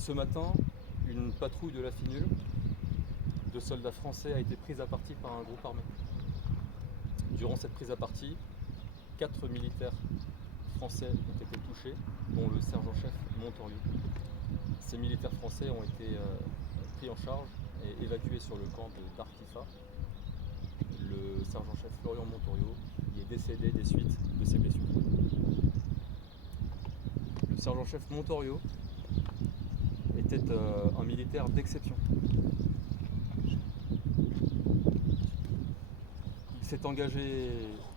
Ce matin, une patrouille de la FINUL de soldats français a été prise à partie par un groupe armé. Durant cette prise à partie, 4 militaires français ont été touchés, dont le sergent-chef Montorieux. Ces militaires français ont été pris en charge et évacués sur le camp d'Artifa. Le sergent-chef Florian Montorieux y est décédé des suites de ses blessures. Le sergent-chef Montorieux était un militaire d'exception. Il s'est engagé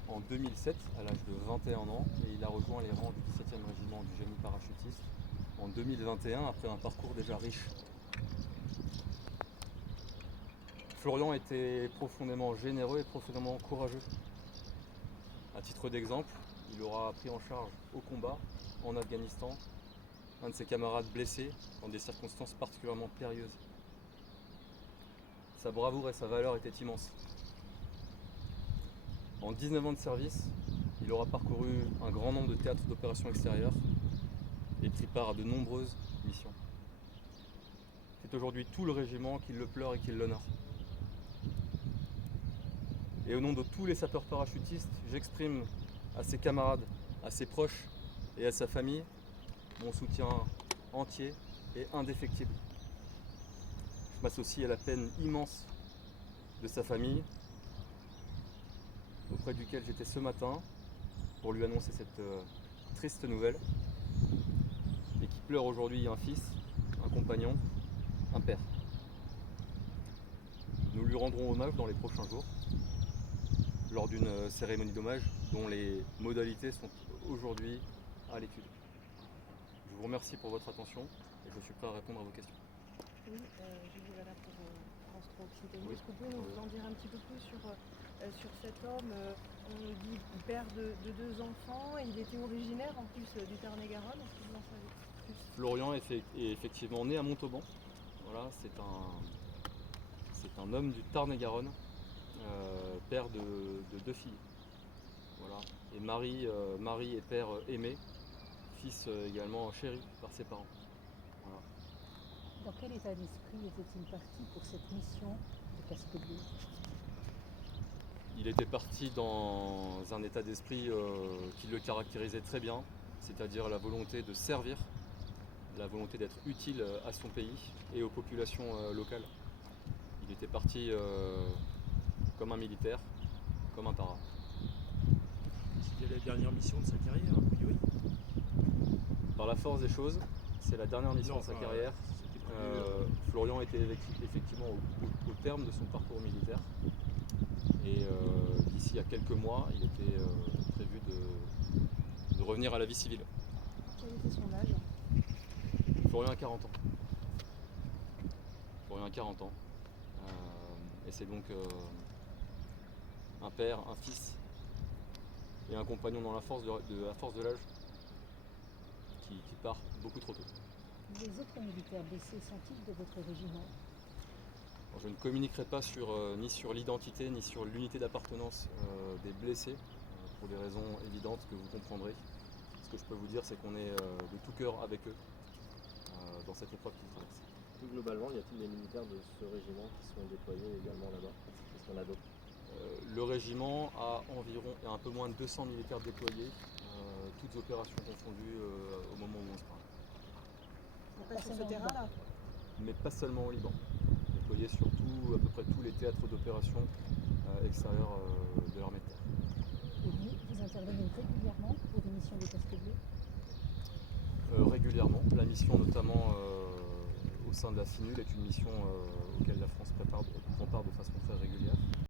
en 2007 à l'âge de 21 ans et il a rejoint les rangs du 17e régiment du génie parachutiste en 2021 après un parcours déjà riche. Florian était profondément généreux et profondément courageux. À titre d'exemple, il aura pris en charge au combat en Afghanistan un de ses camarades blessés dans des circonstances particulièrement périlleuses. Sa bravoure et sa valeur étaient immenses. En 19 ans de service, il aura parcouru un grand nombre de théâtres d'opérations extérieures et pris part à de nombreuses missions. C'est aujourd'hui tout le régiment qui le pleure et qui l'honore. Et au nom de tous les sapeurs parachutistes, j'exprime à ses camarades, à ses proches et à sa famille mon soutien entier et indéfectible. Je m'associe à la peine immense de sa famille, auprès duquel j'étais ce matin pour lui annoncer cette triste nouvelle, et qui pleure aujourd'hui un fils, un compagnon, un père. Nous lui rendrons hommage dans les prochains jours, lors d'une cérémonie d'hommage dont les modalités sont aujourd'hui à l'étude. Je vous remercie pour votre attention et je suis prêt à répondre à vos questions. Oui, je vous là pour France 3 Occitanie. Oui. Est-ce que vous pouvez nous en dire un petit peu plus sur cet homme? On nous dit père de 2 enfants, et il était originaire en plus du Tarn-et-Garonne. Est-ce que vous en savez plus? Florian est effectivement né à Montauban. Voilà, c'est un homme du Tarn-et-Garonne, père de 2 filles. Voilà. Et Marie et père aimé, fils également chéri par ses parents. Voilà. Dans quel état d'esprit était-il parti pour cette mission de Casque Bleu? Il était parti dans un état d'esprit qui le caractérisait très bien, c'est-à-dire la volonté de servir, la volonté d'être utile à son pays et aux populations locales. Il était parti comme un militaire, comme un para. C'était la dernière mission de sa carrière, a priori. Par la force des choses, c'est la dernière mission Non, de sa enfin, carrière. c'était prévu, Florian était effectivement au terme de son parcours militaire. Et d'ici à quelques mois, il était prévu de revenir à la vie civile. Quel était son âge? Florian a 40 ans. Florian a 40 ans. Et c'est donc un père, un fils et un compagnon dans la force de l'âge qui part beaucoup trop tôt. Les autres militaires blessés sont-ils de votre régiment? Alors, je ne communiquerai pas ni sur l'identité ni sur l'unité d'appartenance des blessés, pour des raisons évidentes que vous comprendrez. Ce que je peux vous dire, c'est qu'on est de tout cœur avec eux dans cette épreuve qu'ils traversent. Plus globalement, y a-t-il des militaires de ce régiment qui sont déployés également là-bas? Est-ce qu'il y en a d'autres? Le régiment a un peu moins de 200 militaires déployés, toutes opérations confondues au moment où on se parle. Pas sur ce terrain-là. Mais pas seulement au Liban. Déployés sur à peu près tous les théâtres d'opération extérieurs de l'armée de terre. Et vous intervenez régulièrement pour des missions de Casque Bleu? Régulièrement. La mission notamment au sein de la FINUL est une mission auquel la France prend part de façon très régulière.